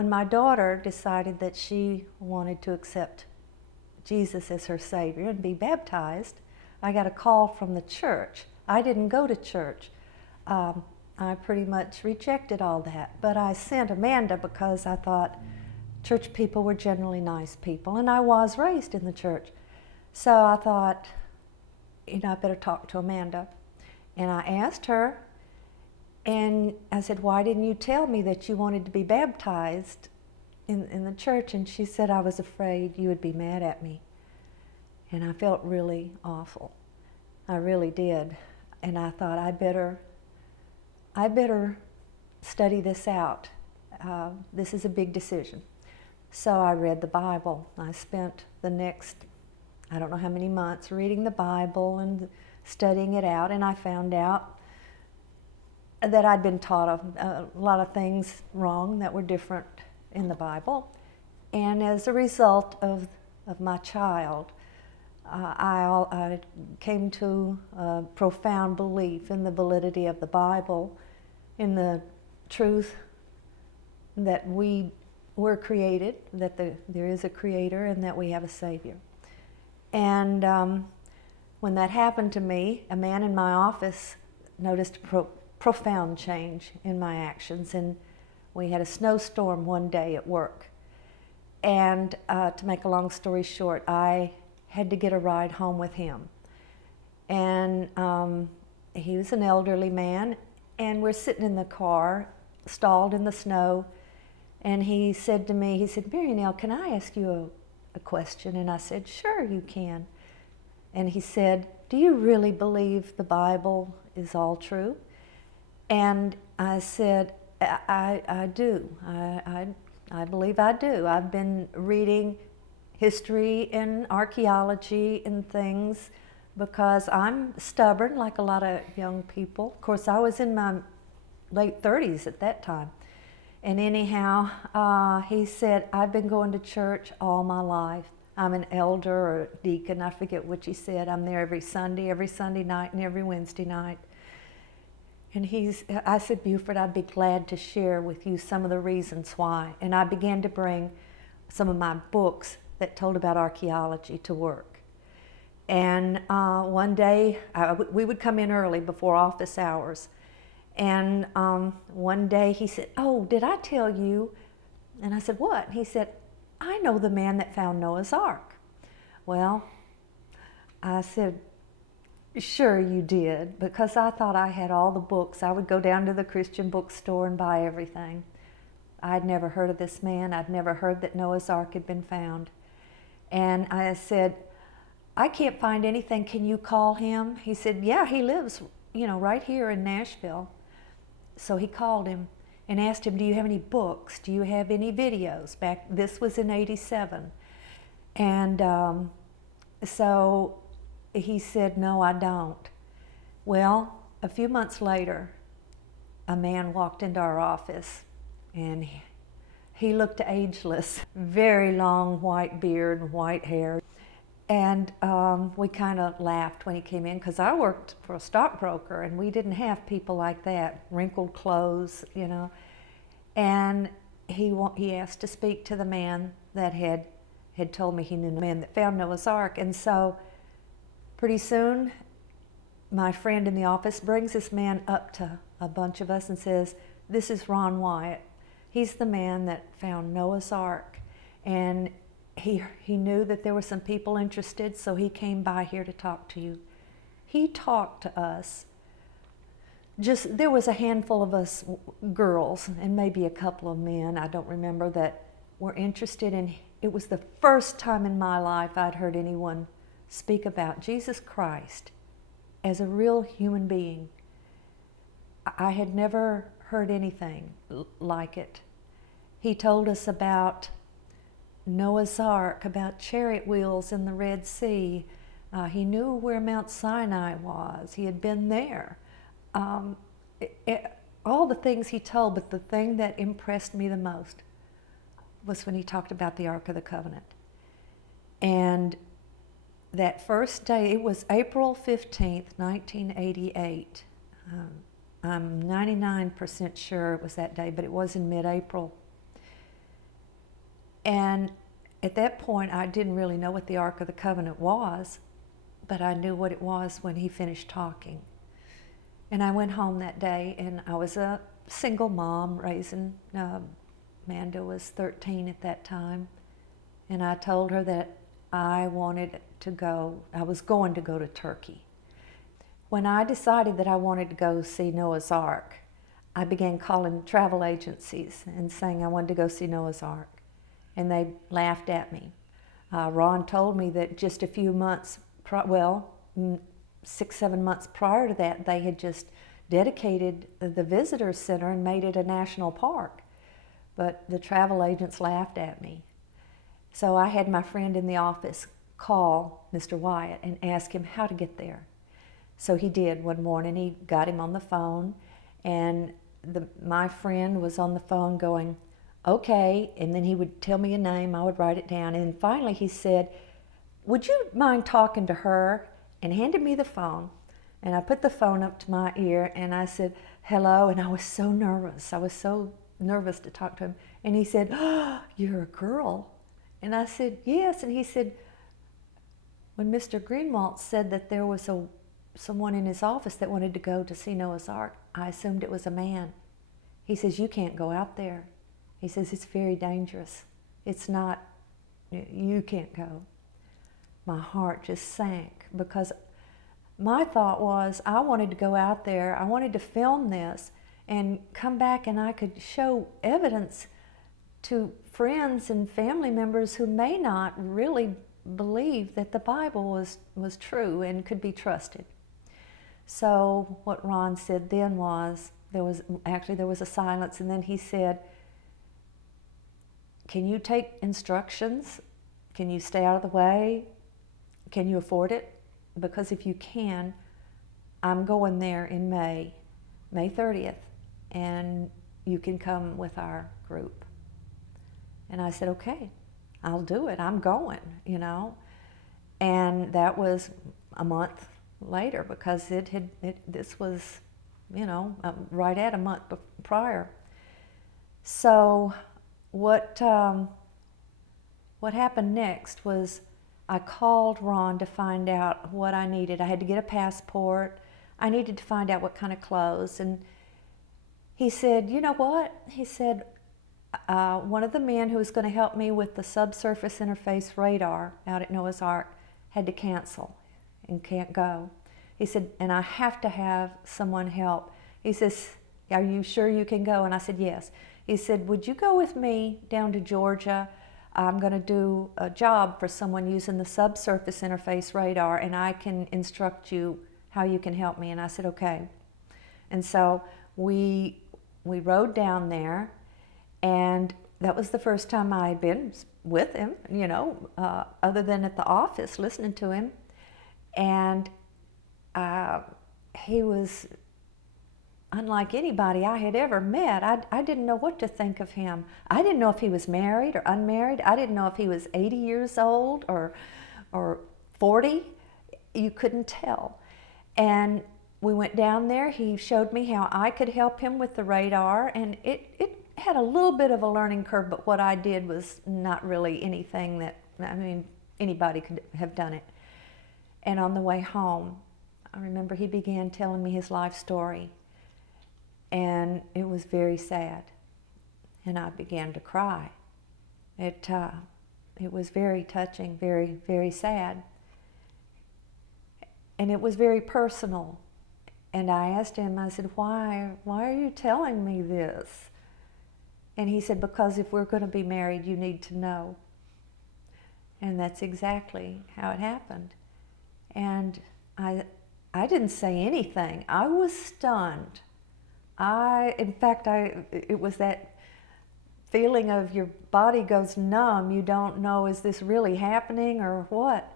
when my daughter decided that she wanted to accept Jesus as her Savior and be baptized, I got a call from the church. I didn't go to church. I pretty much rejected all that. But I sent Amanda because I thought church people were generally nice people, and I was raised in the church. So I thought, I better talk to Amanda. And I asked her, and I said, why didn't you tell me that you wanted to be baptized in the church? And she said, I was afraid you would be mad at me. And I felt really awful. I really did. And I thought, I better study this out. This is a big decision. So I read the Bible. I spent the next, I don't know how many months, reading the Bible and studying it out, and I found out that I'd been taught a lot of things wrong that were different in the Bible. And as a result of my child, I came to a profound belief in the validity of the Bible, in the truth that we were created, that there is a Creator, and that we have a Savior. And when that happened to me, a man in my office noticed a profound change in my actions, and we had a snowstorm one day at work. And to make a long story short, I had to get a ride home with him. And he was an elderly man, and we're sitting in the car, stalled in the snow, and he said to me, he said, Mary Nell, can I ask you a question? And I said, sure, you can. And he said, do you really believe the Bible is all true? And I said, I do. I believe I do. I've been reading history and archaeology and things because I'm stubborn like a lot of young people. Of course, I was in my late 30s at that time. And anyhow, he said, I've been going to church all my life. I'm an elder or a deacon, I forget what he said. I'm there every Sunday night and every Wednesday night. And I said, Buford, I'd be glad to share with you some of the reasons why. And I began to bring some of my books that told about archaeology to work. And one day, we would come in early before office hours. And one day he said, oh, did I tell you? And I said, what? He said, I know the man that found Noah's Ark. Well, I said, sure you did, because I thought I had all the books. I would go down to the Christian bookstore and buy everything. I'd never heard of this man. I'd never heard that Noah's Ark had been found. And I said, I can't find anything. Can you call him? He said, yeah, he lives, right here in Nashville. So he called him and asked him, do you have any books? Do you have any videos? This was in '87. And so he said, no, I don't. Well, a few months later, a man walked into our office, and he looked ageless, very long white beard and white hair. And we kind of laughed when he came in, because I worked for a stockbroker, and we didn't have people like that, wrinkled clothes, And he asked to speak to the man that had told me he knew the man that found Noah's Ark. And so pretty soon, my friend in the office brings this man up to a bunch of us and says, this is Ron Wyatt. He's the man that found Noah's Ark. And he knew that there were some people interested, so he came by here to talk to you. He talked to us. There was a handful of us girls, and maybe a couple of men, I don't remember, that were interested in. It was the first time in my life I'd heard anyone speak about Jesus Christ as a real human being. I had never heard anything like it. He told us about Noah's Ark, about chariot wheels in the Red Sea. He knew where Mount Sinai was. He had been there. All the things he told, but the thing that impressed me the most was when he talked about the Ark of the Covenant. And that first day, it was April 15th, 1988. I'm 99% sure it was that day, but it was in mid-April. And at that point, I didn't really know what the Ark of the Covenant was, but I knew what it was when he finished talking. And I went home that day, and I was a single mom raising, Amanda was 13 at that time, and I told her that I was going to go to Turkey. When I decided that I wanted to go see Noah's Ark, I began calling travel agencies and saying I wanted to go see Noah's Ark, and they laughed at me. Ron told me that just a few months, 6-7 months prior to that, they had just dedicated the visitor center and made it a national park. But the travel agents laughed at me. So I had my friend in the office call Mr. Wyatt and ask him how to get there. So he did one morning. He got him on the phone, and my friend was on the phone going, okay, and then he would tell me a name, I would write it down, and finally he said, would you mind talking to her? And handed me the phone, and I put the phone up to my ear, and I said, hello, and I was so nervous. I was so nervous to talk to him, and he said, oh, you're a girl. And I said, yes, and he said, when Mr. Greenwald said that there was someone in his office that wanted to go to see Noah's Ark, I assumed it was a man. He says, you can't go out there. He says, it's very dangerous. It's not, you can't go. My heart just sank, because my thought was I wanted to go out there, I wanted to film this and come back, and I could show evidence to friends and family members who may not really believe that the Bible was true and could be trusted. So what Ron said then was, there was a silence, and then he said, can you take instructions? Can you stay out of the way? Can you afford it? Because if you can, I'm going there in May 30th, and you can come with our group. And I said, okay, I'll do it. I'm going, And that was a month later, because this was, right at a month prior. So what happened next was, I called Ron to find out what I needed. I had to get a passport. I needed to find out what kind of clothes. And he said, you know what? He said, one of the men who was going to help me with the subsurface interface radar out at Noah's Ark had to cancel and can't go. He said, and I have to have someone help. He says, are you sure you can go? And I said, yes. He said, would you go with me down to Georgia? I'm going to do a job for someone using the subsurface interface radar, and I can instruct you how you can help me. And I said, okay. And so we rode down there, and that was the first time I had been with him, other than at the office listening to him. And he was unlike anybody I had ever met. I didn't know what to think of him. I didn't know if he was married or unmarried. I didn't know if he was 80 years old or 40. You couldn't tell. And we went down there. He showed me how I could help him with the radar, and it had a little bit of a learning curve, but what I did was not really anything that, anybody could have done it. And on the way home, I remember he began telling me his life story. And it was very sad, and I began to cry. It was very touching, very, very sad, and it was very personal. And I asked him, I said, why are you telling me this? And he said, because if we're going to be married, you need to know. And that's exactly how it happened. And I didn't say anything. I was stunned. It was that feeling of your body goes numb. You don't know, is this really happening or what?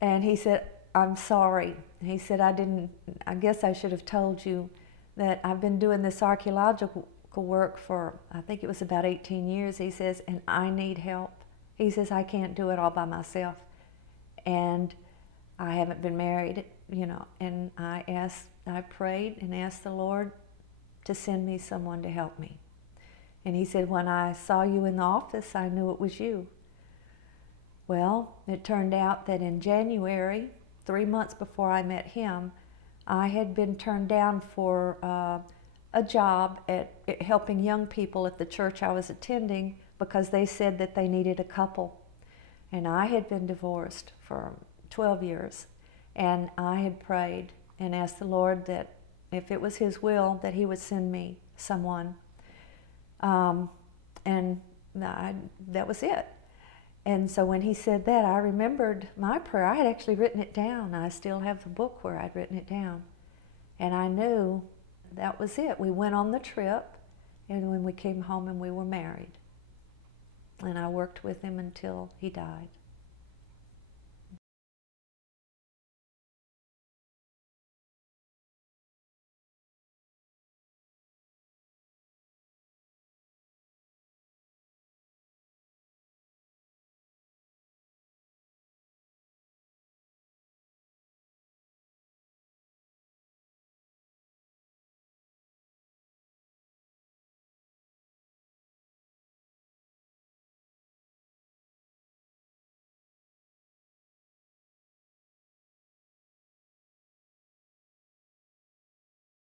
And he said, I'm sorry. He said, I guess I should have told you that I've been doing this archaeological work for, I think it was about 18 years, he says, and I need help. He says, I can't do it all by myself. And I haven't been married, and I prayed and asked the Lord to send me someone to help me. And he said, when I saw you in the office, I knew it was you. Well, it turned out that in January, 3 months before I met him, I had been turned down for a job at helping young people at the church I was attending because they said that they needed a couple. And I had been divorced for 12 years. And I had prayed and asked the Lord that if it was His will, that He would send me someone. That was it. And so when He said that, I remembered my prayer. I had actually written it down. I still have the book where I'd written it down. And I knew that was it. We went on the trip, and when we came home and we were married. And I worked with him until he died.